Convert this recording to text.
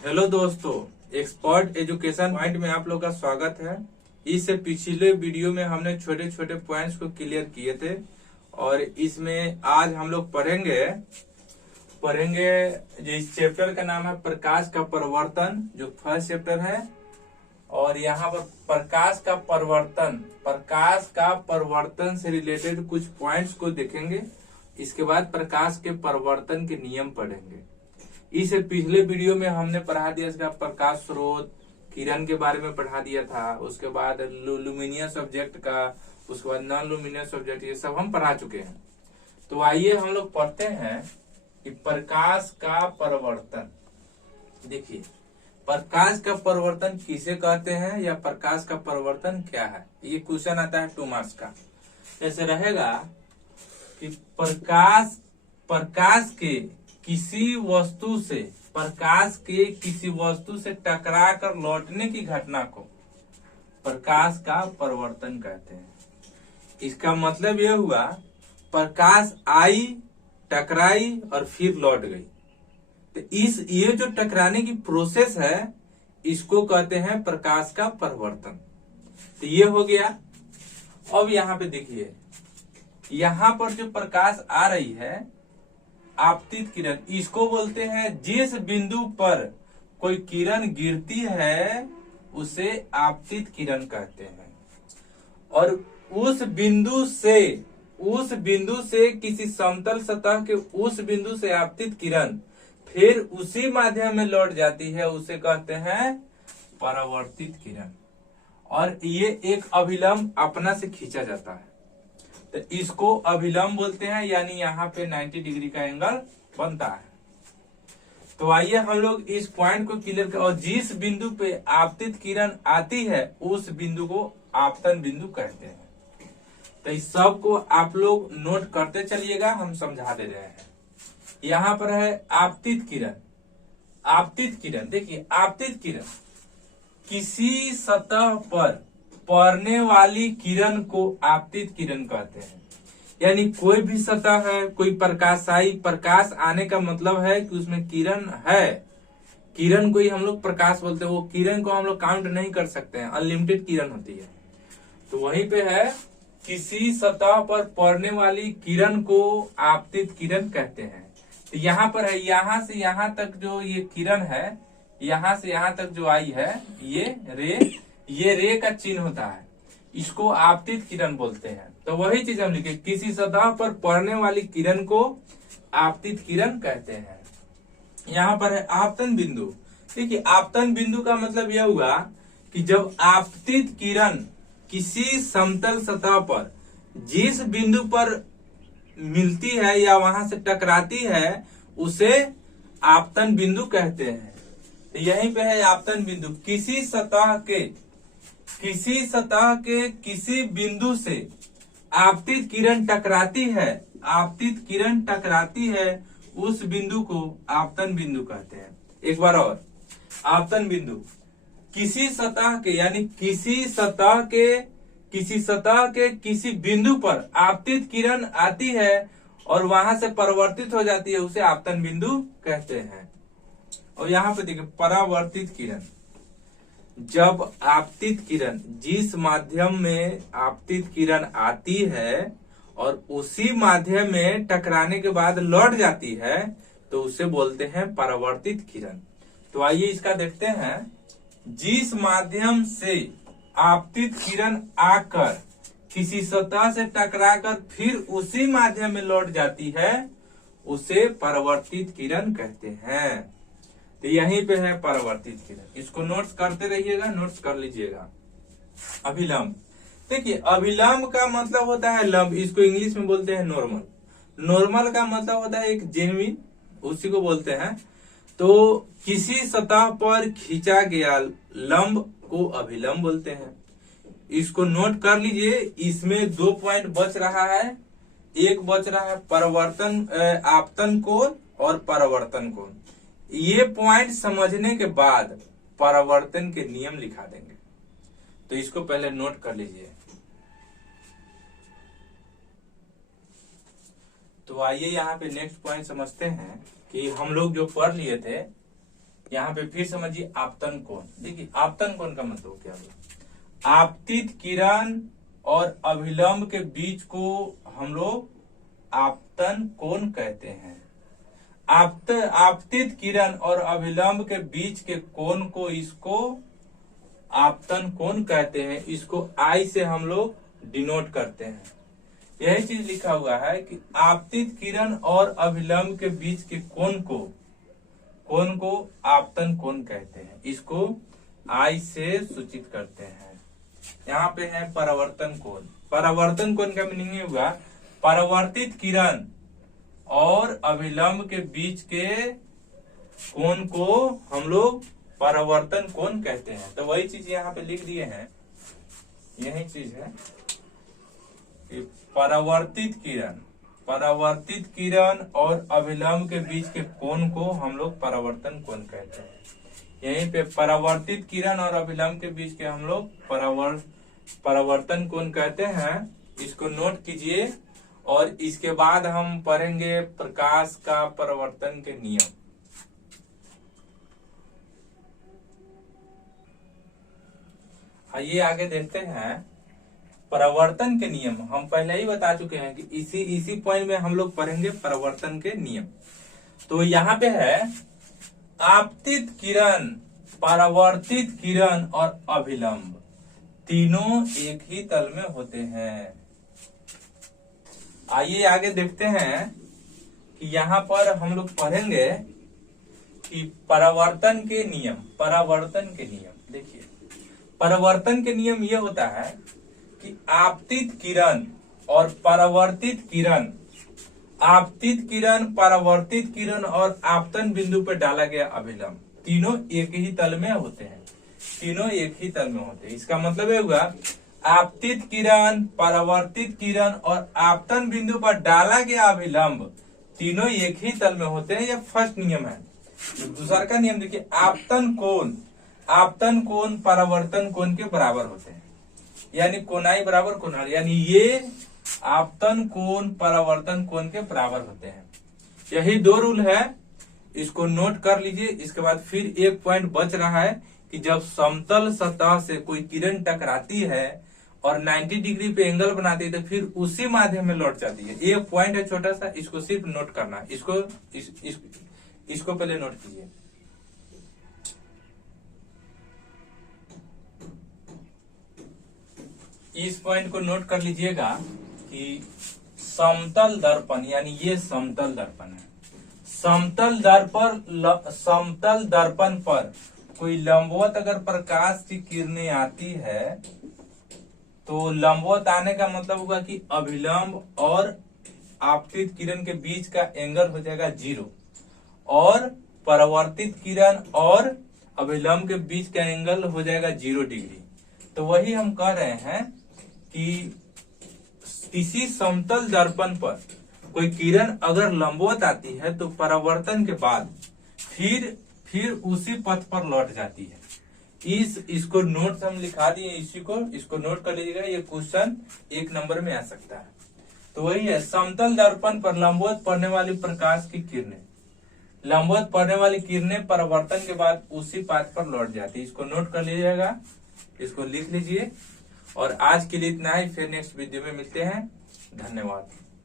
Hello दोस्तों, expert education point में आप लोग का स्वागत है। इस पिछले वीडियो में हमने छोटे छोटे पॉइंट्स को क्लियर किए थे और इसमें आज हम लोग पढ़ेंगे जिस चैप्टर का नाम है प्रकाश का परिवर्तन, जो फर्स्ट चैप्टर है। और यहाँ पर प्रकाश का परिवर्तन से रिलेटेड कुछ पॉइंट्स को देखेंगे। इसके बाद प्रकाश के परिवर्तन के नियम पढ़ेंगे। इस पिछले वीडियो में हमने पढ़ा दिया इसका प्रकाश स्रोत, किरण के बारे में पढ़ा दिया था। उसके बाद लुमिनियस ऑब्जेक्ट का, उसके बाद नॉन लुमिनियस ऑब्जेक्ट, ये सब हम पढ़ा चुके हैं। तो आइए हम लोग पढ़ते हैं कि प्रकाश का परिवर्तन। देखिए, प्रकाश का परिवर्तन किसे कहते हैं या प्रकाश का परिवर्तन क्या है, ये क्वेश्चन आता है 2 मार्क्स का। ऐसे रहेगा कि प्रकाश के किसी वस्तु से टकरा कर लौटने की घटना को प्रकाश का परिवर्तन कहते हैं। इसका मतलब यह हुआ, प्रकाश आई, टकराई और फिर लौट गई। तो ये जो टकराने की प्रोसेस है, इसको कहते हैं प्रकाश का परिवर्तन। तो ये हो गया। अब यहाँ पे देखिए, यहाँ पर जो प्रकाश आ रही है, आपतित किरण, इसको बोलते हैं। जिस बिंदु पर कोई किरण गिरती है उसे आपतित किरण कहते हैं। और उस बिंदु से किसी समतल सतह के उस बिंदु से आपतित किरण फिर उसी माध्यम में लौट जाती है, उसे कहते हैं परावर्तित किरण। और ये एक अभिलंब अपना से खींचा जाता है, तो इसको अभिलंब बोलते हैं, यानी यहाँ पे 90 डिग्री का एंगल बनता है। तो आइए हम लोग इस पॉइंट को क्लियर कर। और जिस बिंदु पे आपतित किरण आती है उस बिंदु को आपतन बिंदु कहते हैं। तो इस सब को आप लोग नोट करते चलिएगा, हम समझा दे रहे हैं। यहाँ पर है आपतित किरण। देखिए, आपतित किरण किसी सतह पर पड़ने वाली किरण को आपतित किरण कहते हैं। यानी कोई भी सतह है, कोई प्रकाश आने का मतलब है कि उसमें किरण है। किरण को ही हम लोग प्रकाश बोलते हैं। वो किरण को हम लोग काउंट नहीं कर सकते हैं, अनलिमिटेड किरण होती है। तो वहीं पे है, किसी सतह पर पड़ने वाली किरण को आपतित किरण कहते हैं। तो यहाँ पर है, यहाँ से यहाँ तक जो ये किरण है, यहाँ से यहाँ तक जो आई है, ये रे का चिन्ह होता है, इसको आपतित किरण बोलते हैं। तो वही चीज हम लिखे, किसी सतह पर पड़ने वाली किरण को आपतित किरण कहते हैं। यहाँ पर है आपतन बिंदु। देखिए, आपतन बिंदु का मतलब यह हुआ कि जब आपतित किरण किसी समतल सतह पर जिस बिंदु पर मिलती है या वहां से टकराती है, उसे आपतन बिंदु कहते हैं। तो यहीं पे है आपतन बिंदु। किसी सतह के किसी बिंदु से आपतित किरण टकराती है, उस बिंदु को आपतन बिंदु कहते हैं। एक बार और, आपतन बिंदु किसी सतह के, यानी किसी सतह के किसी बिंदु पर आपतित किरण आती है और वहां से परिवर्तित हो जाती है, उसे आपतन बिंदु कहते हैं। और यहाँ पे देखिए, परावर्तित किरण। जब आपतित किरण, जिस माध्यम में आपतित किरण आती है और उसी माध्यम में टकराने के बाद लौट जाती है, तो उसे बोलते हैं परावर्तित किरण। तो आइए इसका देखते हैं। जिस माध्यम से आपतित किरण आकर किसी सतह से टकराकर फिर उसी माध्यम में लौट जाती है, उसे परावर्तित किरण कहते हैं। तो यहीं पे है परावर्तित किरण। इसको नोट्स करते रहिएगा, नोट्स कर लीजिएगा। अभिलंब। देखिए, अभिलंब का मतलब होता है लंब, इसको इंग्लिश में बोलते हैं नॉर्मल। नॉर्मल का मतलब होता है एक जेन्युइन, उसी को बोलते हैं। तो किसी सतह पर खींचा गया लंब को अभिलंब बोलते हैं। इसको नोट कर लीजिए। इसमें 2 पॉइंट बच रहा है। एक बच रहा है आपतन कोण और परावर्तन कोण। ये पॉइंट समझने के बाद परावर्तन के नियम लिखा देंगे, तो इसको पहले नोट कर लीजिए। तो आइए यहाँ पे नेक्स्ट पॉइंट समझते हैं कि हम लोग जो पढ़ लिए थे यहाँ पे फिर समझिए आपतन कोण। देखिए आपतन कोण का मतलब क्या होगा, आपतित किरण और अभिलंब के बीच को हम लोग आपतन कोण कहते हैं। आपतित किरण और अभिलंब के बीच के कोण को इसको आपतन कोण कहते हैं। इसको आई से हम लोग डिनोट करते हैं। यही चीज लिखा हुआ है कि आपतित किरण और अभिलंब के बीच के कोण को आपतन कोण कहते हैं। इसको आई से सूचित करते हैं। यहाँ पे है परावर्तन कोण। परावर्तन कोण का मीनिंग ये हुआ परावर्तित किरण और अभिलंब के बीच के कोण को हम लोग परावर्तन कोण कहते हैं। तो वही चीज यहाँ पे लिख दिए हैं। यही चीज है कि परावर्तित किरण और अभिलंब के बीच के कोण को हम लोग परावर्तन कोण कहते हैं। यहीं पे परावर्तित किरण और अभिलंब के बीच के हम लोग परावर्तन कोण कहते हैं। इसको नोट कीजिए। और इसके बाद हम पढ़ेंगे प्रकाश का परावर्तन के नियम। आइए आगे देखते हैं परावर्तन के नियम। हम पहले ही बता चुके हैं कि इसी पॉइंट में हम लोग पढ़ेंगे परावर्तन के नियम। तो यहाँ पे है आपतित किरण, परावर्तित किरण और अभिलंब तीनों एक ही तल में होते हैं। आइए आगे देखते हैं कि यहाँ पर हम लोग पढ़ेंगे कि परावर्तन के नियम। परावर्तन के नियम देखिए, परावर्तन के नियम ये होता है कि आपतित किरण और परावर्तित किरण, आपतित किरण, परावर्तित किरण और आपतन बिंदु पर डाला गया अभिलंब तीनों एक ही तल में होते हैं। तीनों एक ही तल में होते हैं। इसका मतलब ये हुआ आपतित किरण, परावर्तित किरण और आपतन बिंदु पर डाला गया अभिलंब तीनों एक ही तल में होते हैं। यह फर्स्ट नियम है। दूसरा का नियम देखिए, आपतन कोण परावर्तन कोण के बराबर होते हैं। यानी कोणाई बराबर कोणाई, यानी ये आपतन कोण परावर्तन कोण के बराबर होते हैं। यही दो रूल है, इसको नोट कर लीजिए। इसके बाद फिर एक पॉइंट बच रहा है कि जब समतल सतह से कोई किरण टकराती है और 90 डिग्री पे एंगल बनाती है तो फिर उसी माध्यम में लौट जाती है। एक पॉइंट है छोटा सा, इसको सिर्फ नोट करना है। इसको पहले नोट कीजिए। इस पॉइंट को नोट कर लीजिएगा कि समतल दर्पण, यानी ये समतल दर्पण है। समतल दर्पण पर कोई लंबवत अगर प्रकाश की किरणें आती है तो लंबवत आने का मतलब होगा कि अभिलंब और आपतित किरण के बीच का एंगल हो जाएगा 0 और परावर्तित किरण और अभिलंब के बीच का एंगल हो जाएगा 0 डिग्री। तो वही हम कह रहे हैं कि इसी समतल दर्पण पर कोई किरण अगर लंबवत आती है तो परावर्तन के बाद फिर उसी पथ पर लौट जाती है। इसको नोट्स हम लिखा दिए, इसको नोट कर लीजिएगा। ये क्वेश्चन 1 नंबर में आ सकता है। तो वही है, समतल दर्पण पर लंबवत पड़ने वाली प्रकाश की किरणें, लंबवत पड़ने वाली किरणें परावर्तन के बाद उसी पाथ पर लौट जाती है। इसको नोट कर लीजिएगा, इसको लिख लीजिए। और आज के लिए इतना ही, फिर नेक्स्ट वीडियो में मिलते हैं। धन्यवाद।